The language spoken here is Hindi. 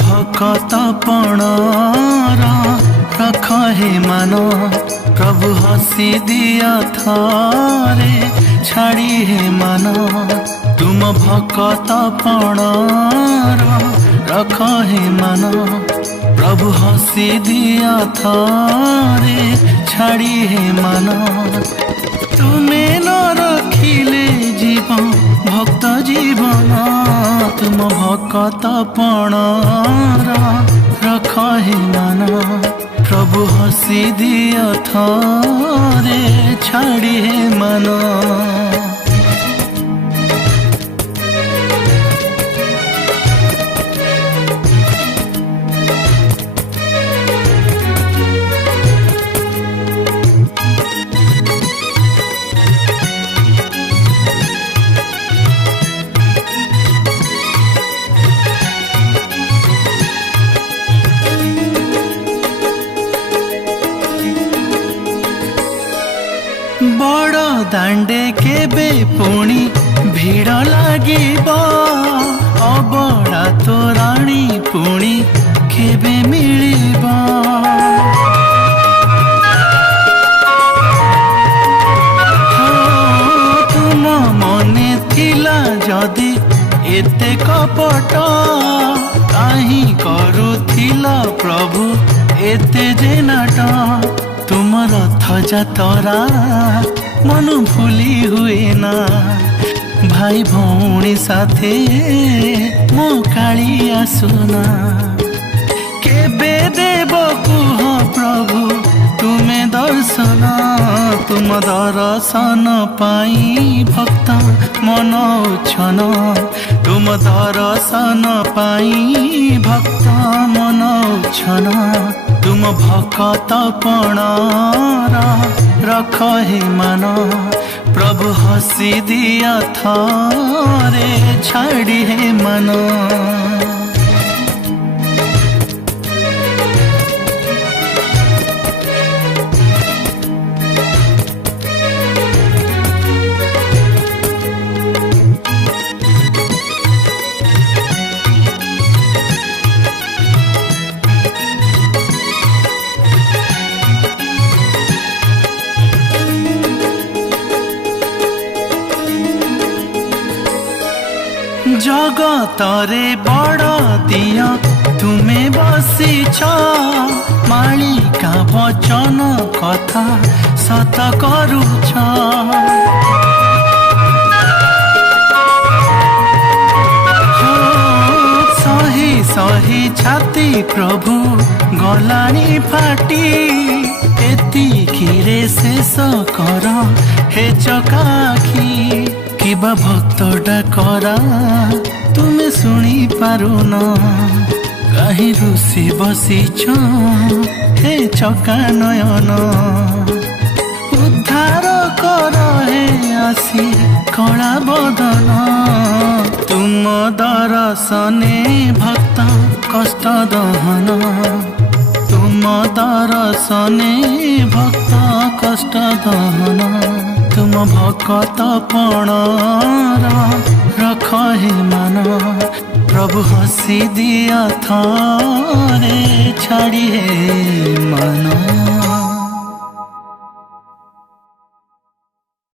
भकत रख हे मान प्रभु हसी दिया थारे छाड़ी हे मन तुम भकत रख हे मन प्रभु हसी दिया थारे छाड़ी हे मन तुम्हें न रखिले जीवन भक्त जीवन तुम भकत रख हे मन प्रभु हसी दिया थारे छाड़ी हे मन। बड़ दांडे केबे पुणी भीड़ लागिब अबड़ा तोराणी पुणी केबे मिलिब तुम मने थिला जदि एते कपट काहीं करुथिला प्रभु एते जे नाट तुम रथ जातरा मन भूली हुए ना भाई भौणी साथे मो कालिया सुना केबे देव कुह प्रभु तुमे दर्शन तुम दर्शन पाई भक्त मन उछन तुम दर्शन पाई भक्त मन उछन तुम भकत रख हे मन प्रभु हसी दिया थारे छाड़ी हे मन। जगतरे बड़ दिया तुम्हें बसीछ मालिका वचन कथा सत करुछ सही सही छाती प्रभु गलानी फाटी एतिकिरे शेष कर हे चकाखी किबा भक्त डाकरा तुमे शुणी पारुन कहीं रुषि बसीछ हे चका नयन उद्धार कर हे आसी कला बदन तुम दर्शने भक्त कष्ट दहन तुम दर्शने भक्त कष्ट दहन तुम भकत रख हे मन प्रभु हसी दिया थारे छाड़ी हे मन।